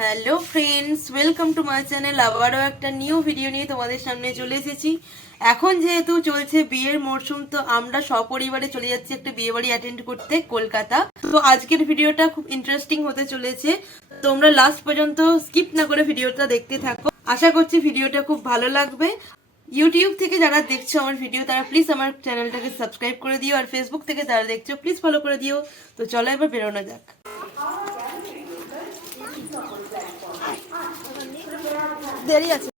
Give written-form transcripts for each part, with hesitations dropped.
Hello friends, welcome to my channel. আবারও একটা new video নিয়ে তোমাদের সামনে চলে এসেছি। এখন যেহেতু চলছে বিয়ের মরশুম, তো আমরা সপরিবারে চলে যাচ্ছি একটা বিয়ে বাড়ি অ্যাটেন্ড করতে কলকাতা। তো আজকের ভিডিওটা খুব ইন্টারেস্টিং হতে চলেছে, তোমরা লাস্ট পর্যন্ত স্কিপ না করে ভিডিওটা দেখতে থাকো। আশা করছি ভিডিওটা খুব ভালো লাগবে। ইউটিউব থেকে যারা দেখছো আমার ভিডিও, তারা প্লিজ আমার চ্যানেলটাকে সাবস্ক্রাইব করে দিও, আর ফেসবুক থেকে যারা দেখছো প্লিজ ফলো করে দিও। তো চলো এবার বেরোনো যাক। দেরি আছে।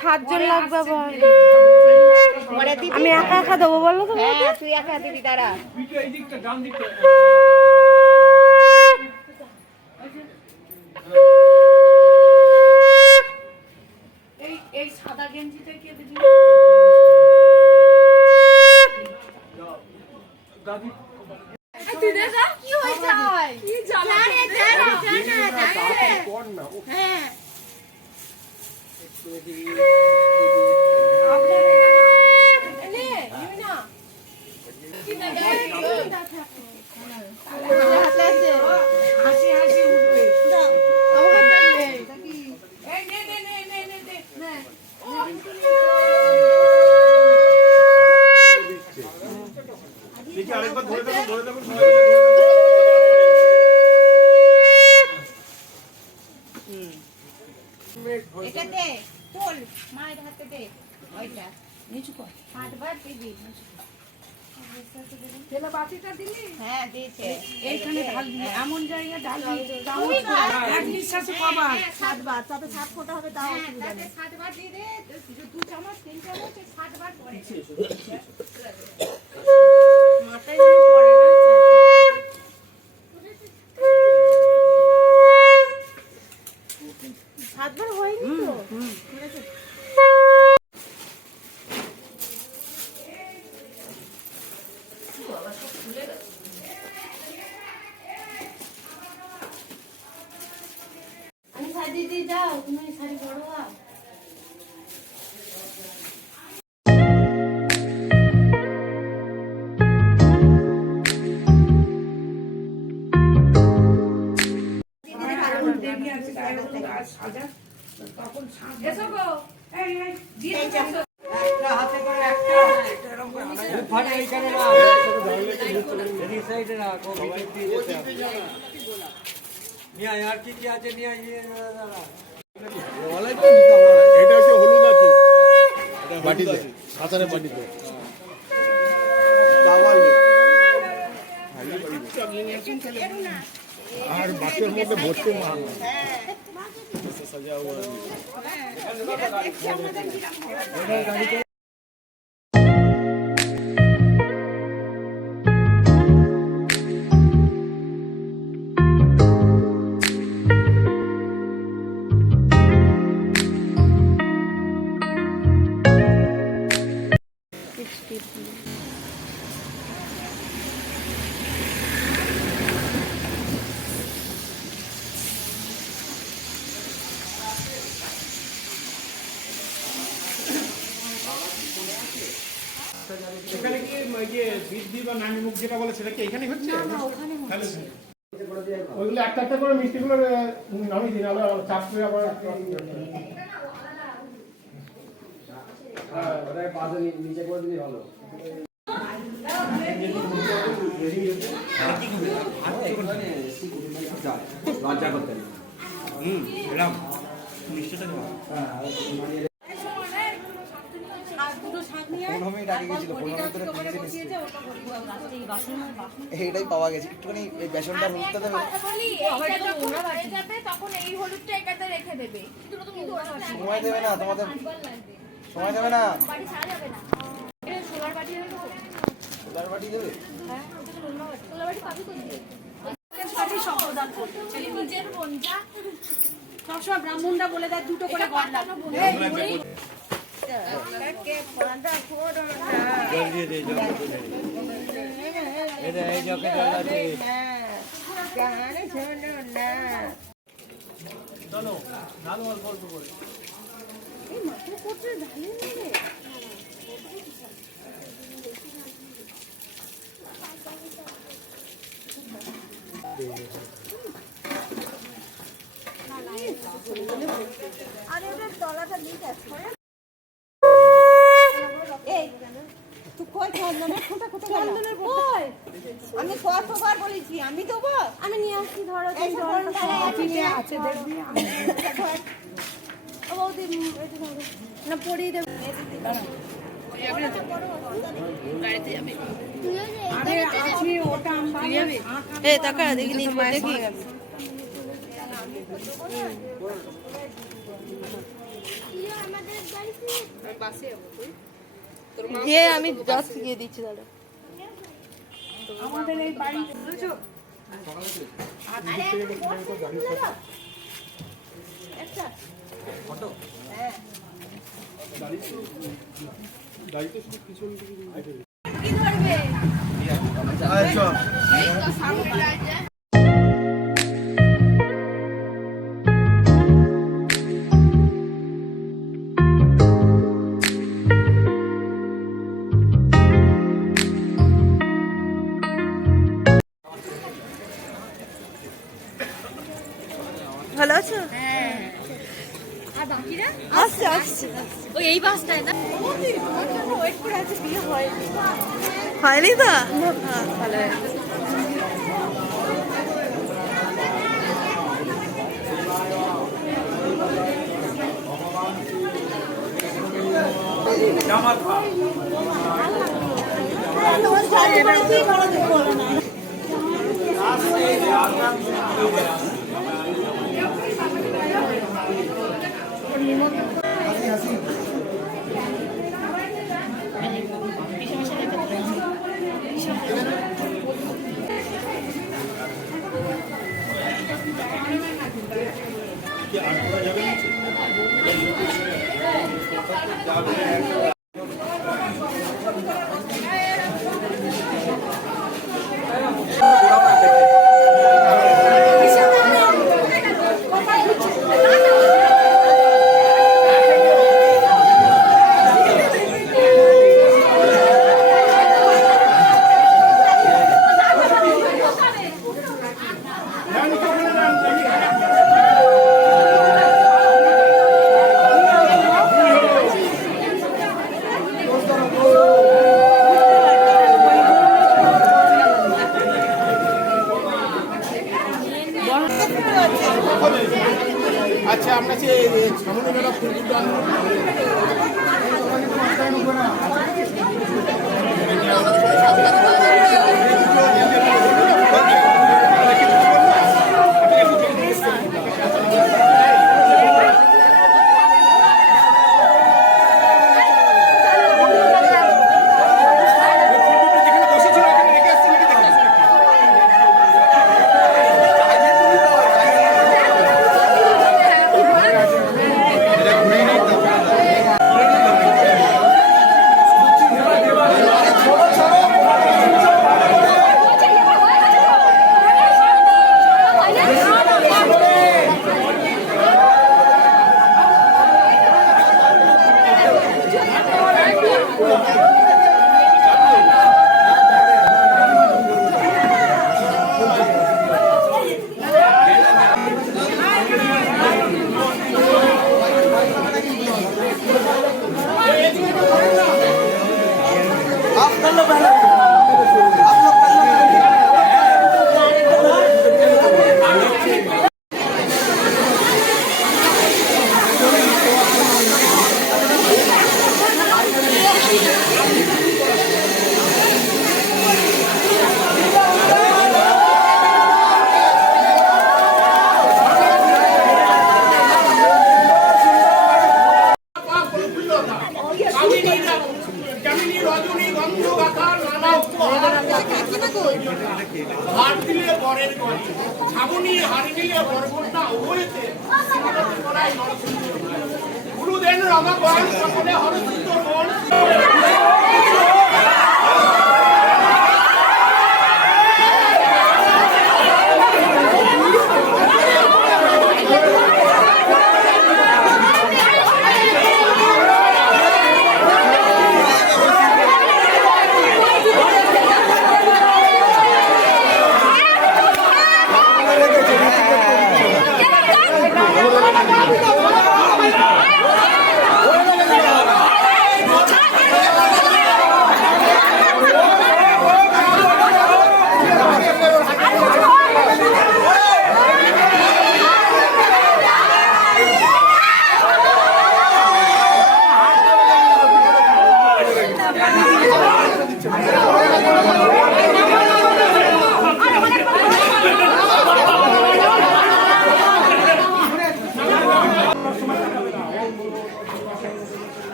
সাতজন লাগবে আবার, আমি একা একা দেবো বলো তো? তুই একা দিবি, তারা এই সাদা গেঞ্জিটা কে দিবি? দাদি তুই দেখা কি হইছে? কি জ্বালা রে, জানা কর না। হ্যাঁ এমন জায়গায় ঢালবি এক নিঃশ্বাসে খাবার, 7 বার, তাতে 7 ফোঁটা হবে, তাও 7 বার দিয়ে দে, 2 চামচ 3 চামচ 7 বার পরে মাথায় পড়ে না। 7 বার হয়নি তো? ঠিক আছে। দিদি যাও, তুমি শাড়ি পরো। বাটিতে কাঁচারে বাটিতে আর বাক্সের মধ্যে ভর্তি মাল সাজা হুয়া এখানে কি যে বৃদ্ধি বা নানি মুখ যেটা বলে সেটা কি এখানেই হচ্ছে? ওইগুলো একটা একটা করে মিষ্টিগুলো নামিয়ে দিন, আবার চাপ করে আবার নিচে করে দিলে ভালো। লজ্জা করতেন। এরকম মিষ্টিটা 15 মিনিট আগে গেছিল, 15 মিনিট ধরে ভিজে নিচ্ছে। এইটাই পাওয়া গেছে, একটুখানি এই বেসনটা হলুদটা দেবে। সময় দেবে না তোমাদের, সময় দেবে না। সোলার বাটি দেবে। সবসময় ব্রাহ্মণরা বলে দেয় দুটো করে গড় লাগবে। চলো ঢালো অল্প অল্প করে। আমি কতবার বলেছি আমি দেবো, আমি নিয়ে আসছি। ধরো আছে দেখবি না পড়িয়ে দেবে। টাকা দেখি দেখি গিয়ে আমি জাস্ট গিয়ে দিচ্ছি দাদা। আমাদের এই বাড়ি গাড়িতে শুধু পিছন দিকে ভালো আছো? আর বাকিরা আসছে আসছে। ওই এই বাসটায় না ওয়েট করে আছে, বিয়ে হয়নি হয়নি তো? হ্যাঁ ভালো হয়েছে। আচ্ছা আমরা যে সামনে মেলা ফুলগুলো গুরুদেন রমাগণ সকলে হরচিত মন।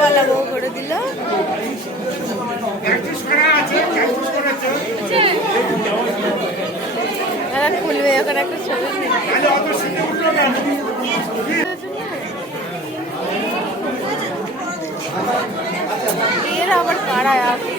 পালাবো করে দিল। খুলবে ওখানে একটা ছবি। এর আবার কারা আছে?